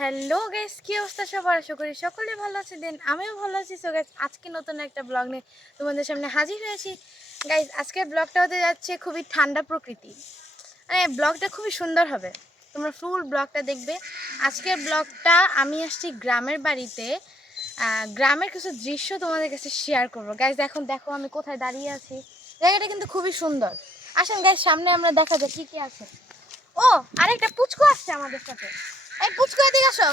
Hello guys, কি অবস্থা সবার? আশা করি সকলে ভালো আছে। আমিও ভালো আছি। সো গাইস, আজকে নতুন একটা ব্লগ নিয়ে তোমাদের সামনে হাজির হয়েছি। গাইস, আজকের ব্লগটা হতে যাচ্ছে খুবই ঠান্ডা প্রকৃতি, মানে ব্লগটা খুবই সুন্দর হবে। তোমরা ফুল ব্লগটা দেখবে। আজকের ব্লগটা আমি আসছি গ্রামের বাড়িতে। গ্রামের কিছু দৃশ্য তোমাদের কাছে শেয়ার করবো। গাইস, এখন দেখো আমি কোথায় দাঁড়িয়ে আছি। জায়গাটা কিন্তু খুবই সুন্দর। আসেন গাইস, সামনে আমরা দেখা যায় কি কি আছে। ও, আরেকটা পুচকু আসছে আমাদের সাথে। এই পুচকু, এদিকে আসো।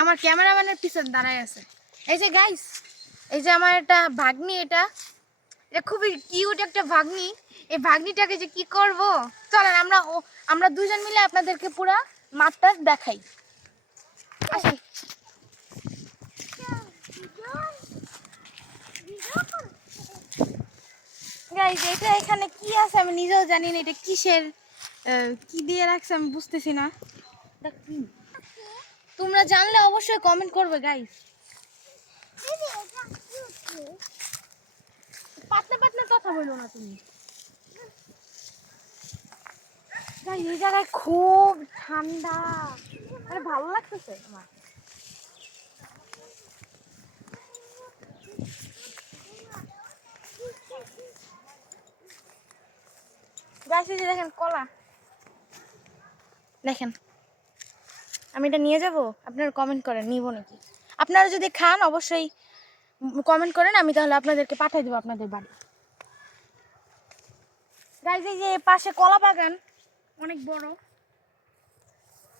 আমার ক্যামেরাম্যানের পিছনে দাঁড়ায় আছে। এই যে গাইস, এই যে আমার একটা ভাগ্নি, এটা খুবই কিউট একটা ভাগ্নি। এই ভাগ্নিটাকে যে কি করব, চলেন আমরা দুজন মিলে আপনাদেরকে পুরা মাঠটা দেখাই। আসেন গাইস, এটা এখানে কি আছে আমি নিজেও জানি না। এটা কিসের, কি দিয়ে রাখছে আমি বুঝতেছি না। তোমরা জানলে অবশ্যই কমেন্ট করবে গাইস। পাতলা পাতলা কথা বলো না তুমি। গাইস, এই জায়গায় খুব ঠান্ডা, আরে ভালো লাগতেছে আমার। গাইস, এই যে দেখেন কলা, দেখেন। আমি এটা নিয়ে যাব, আপনারা কমেন্ট করেন নিব নাকি। আপনারা যদি খান অবশ্যই কমেন্ট করেন, আমি তাহলে আপনাদেরকে পাঠিয়ে দেবো আপনাদের বাড়ি। গাইস, এই যে পাশে কলা বাগান অনেক বড়।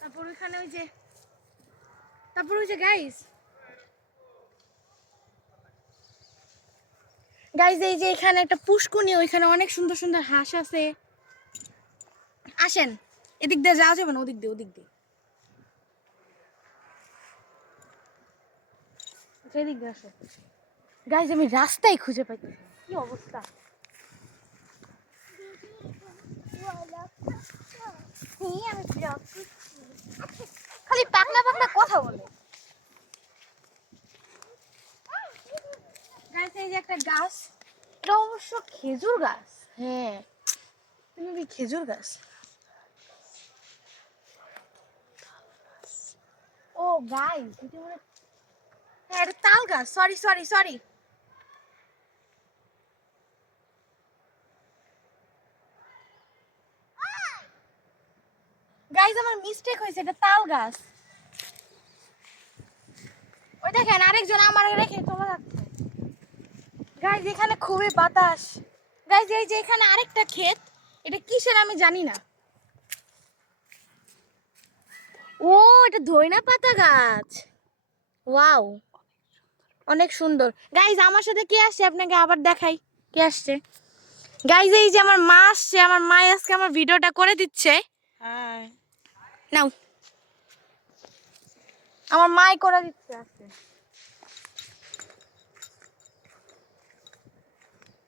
তারপর ওই যে গাইস গাইস এই যে এখানে একটা পুষ্কুনি, ওইখানে অনেক সুন্দর সুন্দর হাঁস আছে। আসেন, এদিক দিয়ে যাওয়া যাবে না, ওদিক দিয়ে এদিক দিয়ে আসো। গাইস, আমি রাস্তায় খুঁজে পাইছি, কি অবস্থা। খালি পাকনা পাকনা কথা বলে। গাইস, এই যে একটা গাছ, এটা অবশ্য খেজুর গাছ। হ্যাঁ, তুমি খেজুর গাছ। ও গাইস, এটা মনে, হ্যাঁ এটা তাল গাছ। সরি। গাইস, আমার মিস্টেক হয়েছে, এটা তাল গাছ। ওই দেখেন আরেকজন আমার রেখে চলে যাচ্ছে। গাইস, এখানে খুবই বাতাস। গাইস, এই যে এখানে আরেকটা ক্ষেত, এটা কিসের আমি জানি না। ও, এটা ধইনা পাতা গাছ। ওয়াও, অনেক সুন্দর। গাইস, আমার সাথে কে আসছে আপনাকে আবার দেখাই, কে আসছে। গাইস, এই যে আমার মা আসছে, আমার মা আজকে আমার ভিডিওটা করে দিচ্ছে। হাই। নাও, আমার মাই করে দিচ্ছে আজকে।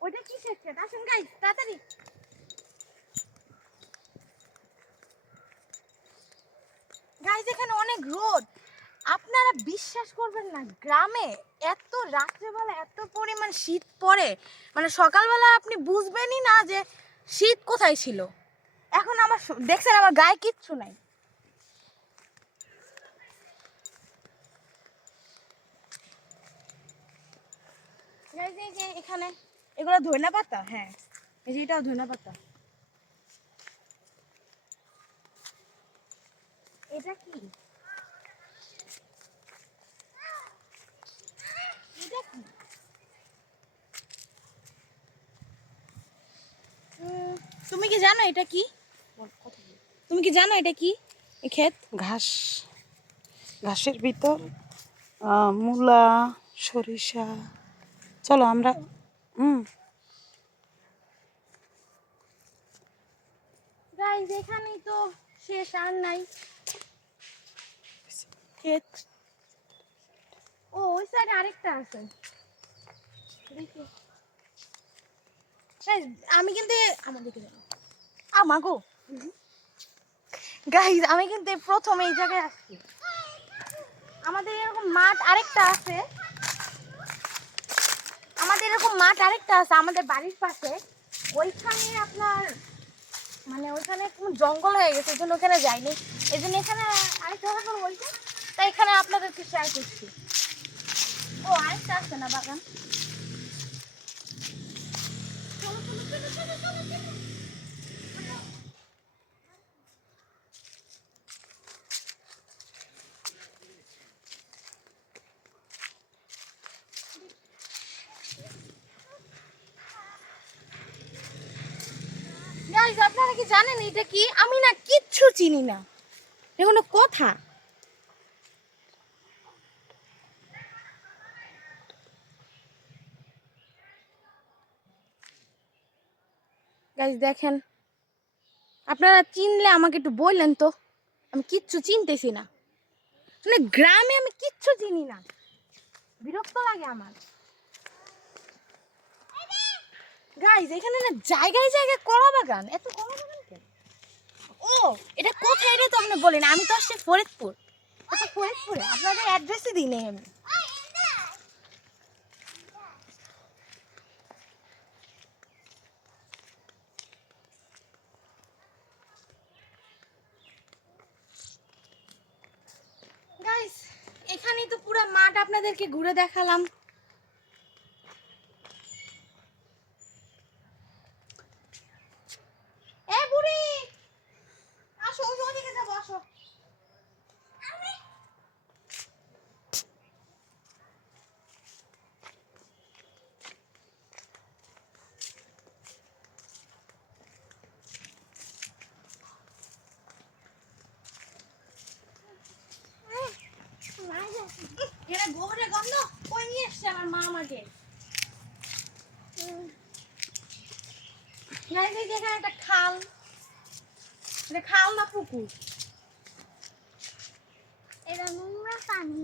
ওইটা কিসের ক্ষেত? আসেন গাইস, তাড়াতাড়ি। গাইস, এখানে অনেক রোদ। আপনারা বিশ্বাস করবেন না, গ্রামে এত রাত্রেবেলা এত পরিমাণ শীত পড়ে, মানে সকালবেলা আপনি বুঝবেনই না যে শীত কোথায় ছিল। এখন দেখছেন আমার গায়ে কিচ্ছু নাই। গাইস, এই যে এখানে এগুলো ধনিয়া পাতা। হ্যাঁ, এই যে এটাও ধনিয়া পাতা। এটা কি, এটা কি? তুমি কি জানো এটা কি? তুমি কি জানো এটা কি? এই ক্ষেত ঘাস, ঘাসের ভিতর মূলা, সরিষা। চলো আমরা গাইস, এখানেই তো শেষ আর নাই ক্ষেত। ও, ওই সাইডে আরেকটা আছে, দেখি। গাইস, আমি কিন্তু আমার দিকে যাবো। আমাগো গাইস, আমি কিন্তু প্রথম এই জায়গায় আসছি। আমাদের এরকম মাঠ আরেকটা আছে, আমাদের বাড়ির পাশে। ওইখানে আপনার মানে ওইখানে কোনো জঙ্গল হয়ে গেছে, এই জন্য ওখানে যাইনি। এই জন্য এখানে আরেকটা বাগান বলছে, তাই এখানে আপনাদেরকে শেয়ার করছি। ও আরেকটা আছে না বাগান। চলো, চলো, চলো, চলো, চলো, চলো। গাইস, আপনারা কি জানেন এটা কি? আমি না কিচ্ছু চিনি না, এটা কোনো কথা? গাইস দেখেন, আপনারা চিনলে আমাকে একটু বললেন তো, আমি কিচ্ছু চিনতেছি না। মানে গ্রামে আমি কিচ্ছু চিনি না, বিরক্ত লাগে আমার। গাইস এখানে না জায়গায় জায়গায় কলা বাগান, এত কলা বাগান কেন? ও এটা কোথায় এটা তো আপনি বলেন, আমি তো আসছি ফরিদপুর। এটা ফরিদপুরে, আপনাদের অ্যাড্রেসই দিই নেই আমি। গাইস এখানেই তো পুরো মাঠ আপনাদেরকে ঘুরে দেখালাম। এ বুড়ি, আসো, ওদিকে যাবো, আসো। এটা গোবরের গন্ধ কই নিয়ে এসছে আমার মা আমাকে। গাইস এই যে এখানে একটা খাল, এটা খাল না পুকুর, এটা নোংরা পানি।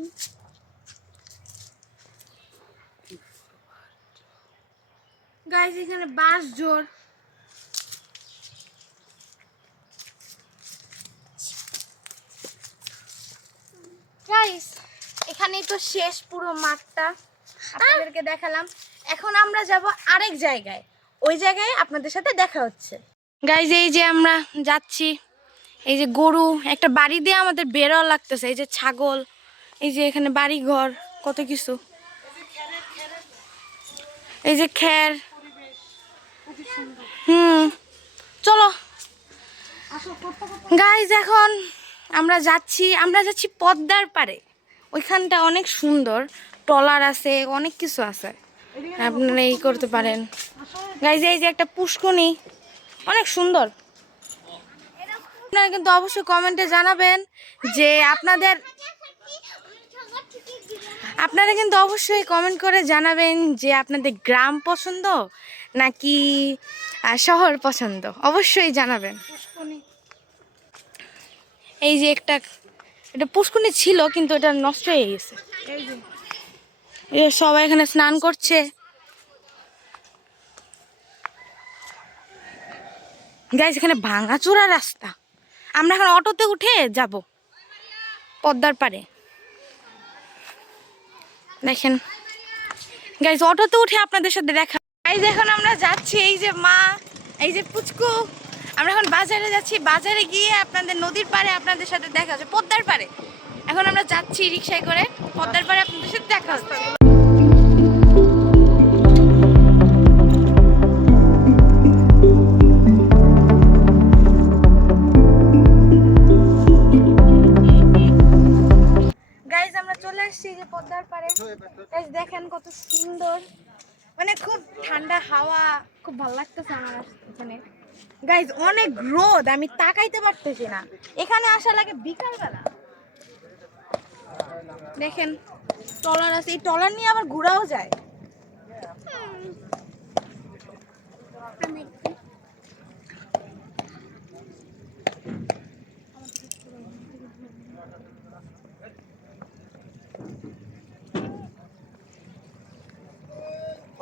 গাইস এখানে বাঁশ জোর। গাইস এখানেই তো শেষ পুরো মাঠটা, আপনাদেরকে দেখালাম। এখন আমরা যাব আরেক জায়গায়, ওই জায়গায় আপনাদের সাথে দেখা হচ্ছে। গাইস এই যে আমরা যাচ্ছি, এই যে গরু, একটা বাড়ি দিয়ে আমাদের বেরোয়া লাগতেছে, এই যে ছাগল, এই যে এখানে বাড়ি ঘর, কত কিছু, এই যে খ্যার। চলো গাইস এখন আমরা যাচ্ছি পদ্মার পাড়ে। ওইখানটা অনেক সুন্দর, ট্রলার আছে, অনেক কিছু আছে, আপনারা এই করতে পারেন। গাইস এই যে একটা পুষ্করণী, অনেক সুন্দর। আপনারা কিন্তু অবশ্যই কমেন্টে জানাবেন যে আপনারা কিন্তু অবশ্যই কমেন্ট করে জানাবেন যে আপনাদের গ্রাম পছন্দ নাকি শহর পছন্দ, অবশ্যই জানাবেন। এই যে এটা পুষ্করণী ছিল কিন্তু এটা নষ্ট হয়ে গেছে। এই যে সবাই এখানে স্নান করছে। গাইস এখানে ভাঙাচোরা রাস্তা, আমরা এখন অটোতে উঠে যাব পদ্মার পাড়ে। দেখেন গাইস অটোতে উঠে আপনাদের সাথে দেখা। গাইস এখন আমরা যাচ্ছি, এই যে মা, এই যে পুচকু, আমরা এখন বাজারে যাচ্ছি। বাজারে গিয়ে আপনাদের নদীর পাড়ে আপনাদের সাথে দেখা হচ্ছে, পদ্মার পাড়ে। এখন আমরা যাচ্ছি রিক্সায় করে, পদ্মার পাড়ে আপনাদের সাথে দেখা হচ্ছে। গাইস আমরা চলে আসছি যে পদ্মার পাড়ে। গাইস দেখেন কত সুন্দর, মানে খুব ঠান্ডা হাওয়া, খুব ভালো লাগতেছে আমার এখানে। গাইস অনেক রোদ, আমি তাকাইতে পারতেছি না, এখানে আসা লাগে বিকালবেলা। দেখেন ট্রলার আছে, এই ট্রলার নিয়ে আবার ঘোরাও যায়।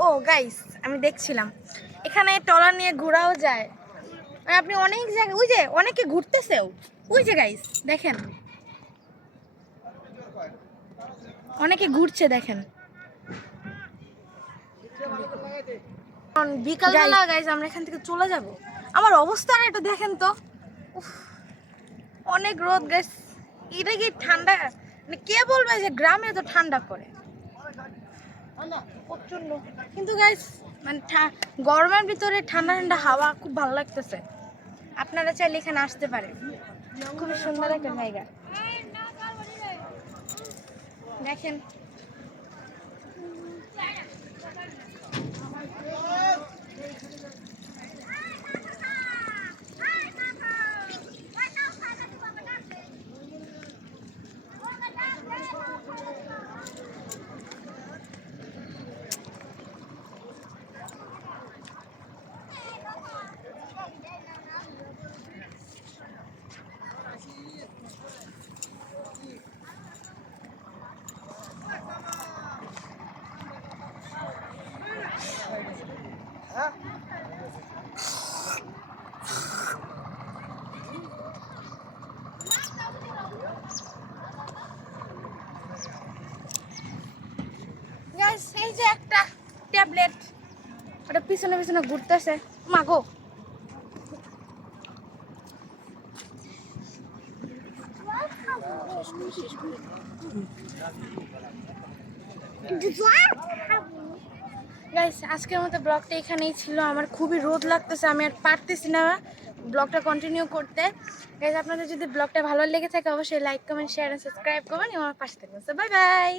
ও গাইস আমি দেখছিলাম এখানে ট্রলার নিয়ে ঘোরাও যায়, মানে আপনি অনেক জায়গায়, ওই যে অনেকে ঘুরতেছেও, ওই যে গাইস দেখেন অনেকে ঘুরছে, দেখেন। বিকালবেলা গাইস আমরা এখান থেকে চলে যাব, আমার অবস্থাটা একটু দেখেন তো, উফ, অনেক রোদ গাইস। এটা কি ঠান্ডা? মানে কে বলবে যে গ্রামে তো ঠান্ডা পড়ে? প্রচন্ড। কিন্তু গাইস মানে গরমের ভিতরে ঠান্ডা ঠান্ডা হাওয়া খুব ভালো লাগতেছে। আপনারা চাইলে এখানে আসতে পারেন, খুবই সুন্দর একটা জায়গা। দেখেন গাইস, এই যে একটা ট্যাবলেট, ওটা পিছনে পিছনে ঘুরতেছে। মাগো, গাইস আজকের মতো ব্লগটা এখানেই ছিল। আমার খুবই রোদ লাগতেছে, আমি আর পারতেছি না ব্লগটা কন্টিনিউ করতে। গাইস আপনাদের যদি ব্লগটা ভালো লেগে থাকে অবশ্যই like comment share and subscribe করবেন এবং আমার পাশে থাকবেন। Bye by.